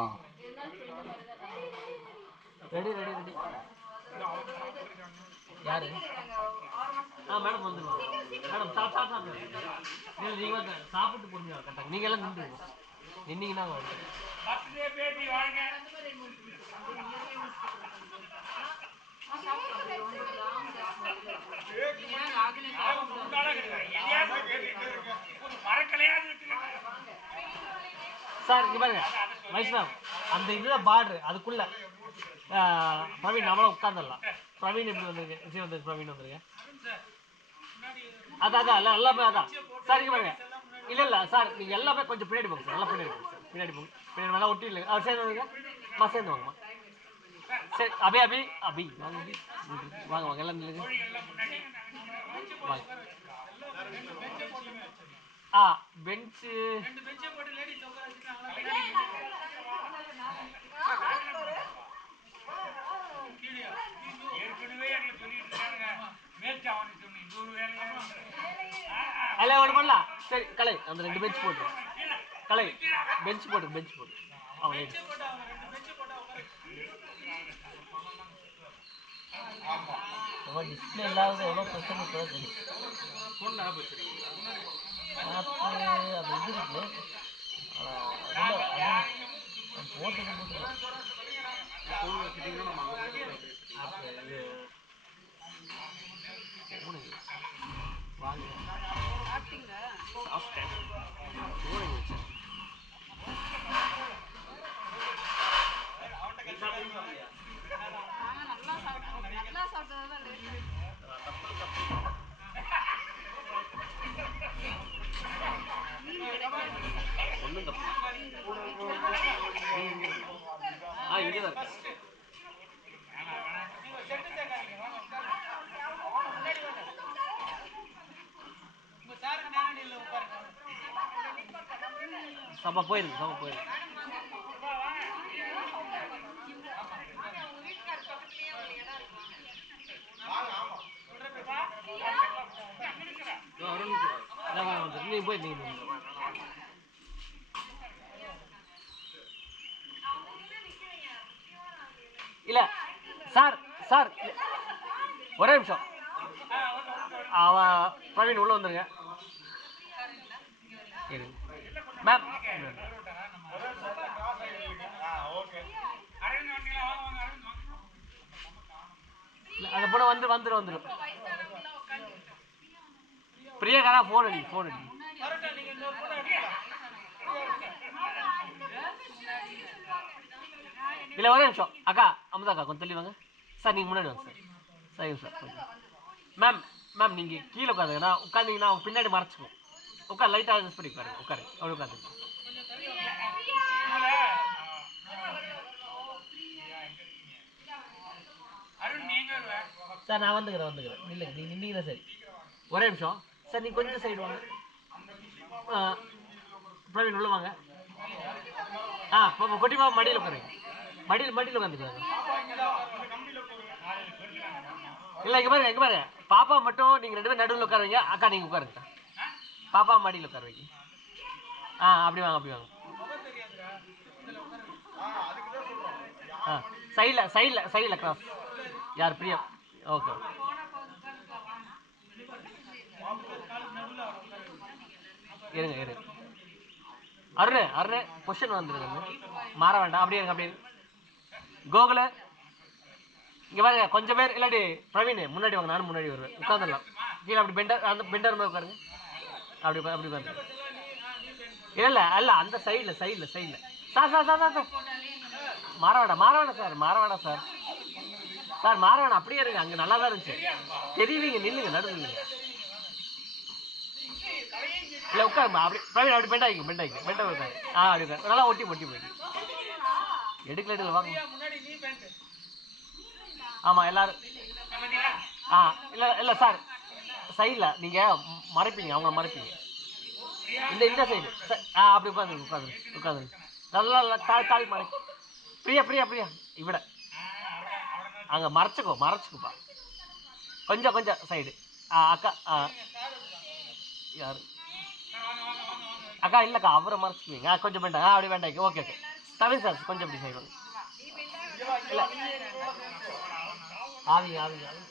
ஆ ready ready ready. யாரு? Madam வந்துடுவாங்க. Madam சாப்பிட்டு இல்லை நீங்கள் வந்து சாப்பிட்டு பொறுமையாக கரெக்டாக நீங்கள் எல்லாம் நின்றுங்க. நின்னீங்கன்னா வந்து சார் இங்கே பாருங்க வைஷ்ணவ், அந்த இதுதான் பார்டரு, அதுக்குள்ள பிரவீன் நம்மள உட்காந்துடலாம். பிரவீன் எப்படி வந்துருக்கு? விஷயம் வந்து பிரவீன் வந்துருங்க. அதான் எல்லாமே அதான் சார். இங்கே பாருங்க, இல்லை சார் நீங்கள் எல்லாமே கொஞ்சம் பின்னாடி போங்க சார். எல்லாம் பின்னாடி போங்க சார். பின்னாடி போங்க. பின்னாடி வேணா ஒட்டி இல்லைங்க. அவர் சேர்ந்து வந்துங்க. சேர்ந்து வாங்கம்மா. சரி அபி அபி அபி வாங்க அபி. வாங்க வாங்க எல்லாம் நில்லுங்க. வாங்க. பெஞ்சு அல்ல ஒன்று பண்ணலாம். சரி கலை அந்த 2 பெஞ்ச் போட்டு கலை பெஞ்ச் போட்டு அவங்க டிஸ்பிளே இல்லாத எவ்வளோ பிரச்சனை கூட தெரியும். அது இது இருக்கு போட்டு வாங்க ஒன்றும் தப்பு. இங்கே தான் இருக்கு. சபா போயிருக்கு. நீ போய் நீங்க இல்ல சார் சார் ஒரே நிமிஷம். பிரவீன் உள்ள வந்துருங்க. மேம் அந்த பொண்ணு வந்துடும். பிரியாக்கா ஃபோன் அடி. இல்லை ஒரே நிமிஷம். அக்கா அமுதாக்கா கொஞ்சம் தள்ளி வாங்க சார். நீங்கள் முன்னாடி வாங்க சார். சரி சார். மேம் நீங்கள் கீழே உட்காந்துங்கன்னா உட்காந்திங்கன்னா பின்னாடி மறைச்சிக்கும். உட்கார் லைட்டாக அட்ஜஸ்ட் பண்ணி உட்காருங்க. அப்படி உட்காந்து சார். நான் வந்துக்கிறேன். இல்லை நீங்கள் நின்னீங்கன்னா சரி. ஒரே நிமிஷம் சார். நீங்கள் கொஞ்சம் சைடு வாங்க. பிரவீன் உள்ள வாங்க. கொட்டிமா மடியில் உட்காருங்க. மடியில் உட்காந்துக்கிறாங்க. இல்லை இங்கே பாருங்க. பாப்பா மட்டும் நீங்கள் 2 பேரும் நடுவில் உட்காருவீங்க. அக்கா நீங்கள் உட்காருங்க. பாப்பா மடியில் உட்காருவீங்க. அப்படி வாங்க. சைடில் கிராஸ். யார் பிரியா? ஓகே. இருங்க. அருண் கொஸ்டின் வந்துருங்க. மாற வேண்டாம். அப்படியே கோகுல இங்கே பாருங்க. கொஞ்சம் பேர் இல்லாட்டி பிரவீன் முன்னாடி வாங்க. நானும் முன்னாடி வருவேன். உட்காந்துடலாம் கீழே. அப்படி பெண்டர் மாதிரி உட்காருங்க. அப்படி பாருங்க. இல்லை அந்த சைடில் சார். மாற வேண்டாம் சார். சார் மாற வேணாம். அப்படியே இருங்க. அங்கே நல்லா தான் இருந்துச்சு. தெரியலீங்க. நில்லுங்க. நடுவில் இல்லைங்க. இல்லை உட்காருமா. அப்படி பிரவீன் அப்படி பெண்ட் உட்காரு. அப்படி உட்காரு. நல்லா ஒட்டி போயிட்டு எடுக்கல வாங்க. ஆமாம் எல்லாரும். இல்லை சார் சைடில் நீங்கள் மறைப்பீங்க. அவங்கள மறைப்பீங்க. இந்த சைடு அப்படி உட்காந்து நல்லா தாழ் மறை. பிரியா இவிட அங்கே மறைச்சிக்குப்பா. கொஞ்சம் சைடு. அக்கா யார்? அக்கா இல்லைக்கா அவரை மறைச்சிக்குவீங்க. கொஞ்சம் வேண்டாம். அப்படி வேண்டாம். ஓகே தவிர சார் கொஞ்சம் இப்படி செய்வாங்க. இல்லை ஆவி ஆவி ஆவி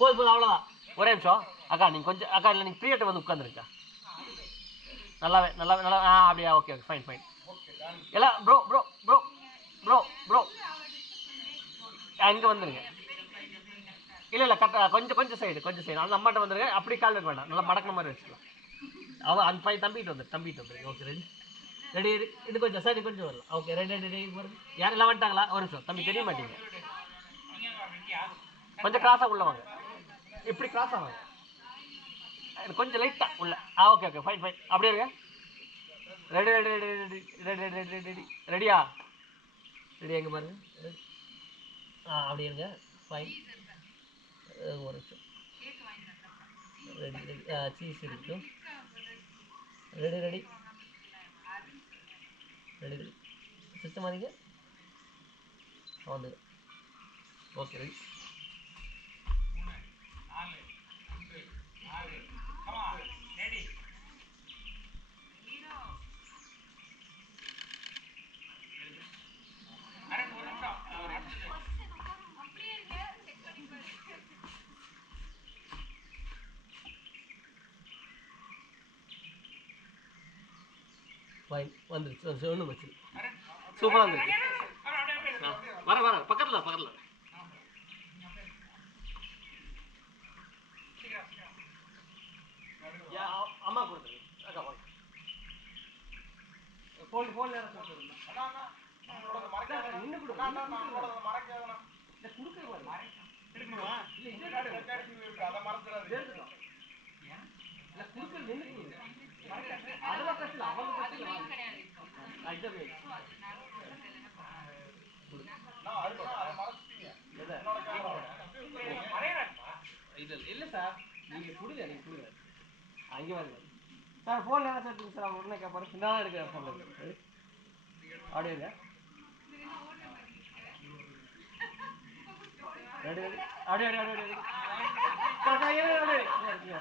போது போதும் அவ்வளோதான். ஒரே நிமிஷம் அக்கா, நீங்கள் கொஞ்சம் அக்கா இல்லை நீங்கள் ப்ரீயட்டை வந்து உட்காந்துருக்கா நல்லாவே நல்லாவே நல்லா அப்படியா ஓகே ஓகே ஃபைன் ஃபைன். எல்லாம் bro bro bro bro bro இங்கே வந்துடுங்க. இல்லை இல்லை கரெக்டாக கொஞ்சம் கொஞ்சம் சைடு அந்த அம்மாட்ட வந்துருங்க. அப்படி கால் வைக்க வேண்டாம், நல்லா மடக்கின மாதிரி வச்சுக்கலாம். அவன் அந்த பையன் தம்பிட்டு வந்துரு. Okay ready ready. இது கொஞ்சம் சைடு கொஞ்சம் வரலாம். ஓகே ரெடி ரெடி ரெடி வருது. யாரெல்லாம் வந்துட்டாங்களா? ஒரு நிமிஷம் தம்பி தெரிய மாட்டீங்க, கொஞ்சம் கிராஸாக உள்ள வாங்க. இப்படி கிராஸ் ஆவாங்க கொஞ்சம் லைட்டாக உள்ள. Okay okay fine fine. அப்படியே இருங்க. Ready ready ready ready ready ready ready ready ரெடியா? ரெடி எங்கே பாருங்க. அப்படியே இருங்க ஃபைன். ஒரு நிமிஷம் ரெடி ரெடி சீஸ் இருக்கு. Ready ready ready ready system அதிக வந்து ஓகே ரெடி. ஃபைன் வந்துருச்சு. ஒன்றும் வச்சு சூப்பராக வந்துருக்கு. வர பக்கத்தில் அம்மா கொடுத்துரு. அக்கா வாங்க ஃபோன் நேரம் இல்லை சார், நீங்கள் கொடுங்க அங்கே வாங்க சார். ஃபோன் நேரம் சார் சார் உடனே கேட்பாரு. நான் எடுக்கிறேன் ஃபோன் அப்படியே ரெடி ரெடி அப்படியே அப்படியே அப்படியே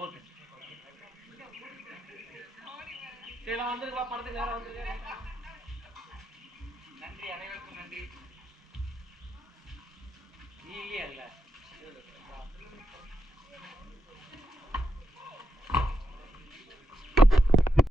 ஓகே சரி வந்துருக்கா படத்துக்கு நேரம் வந்துருக்கு. நன்றி, அனைவருக்கும் நன்றி. இல்லையா இல்லை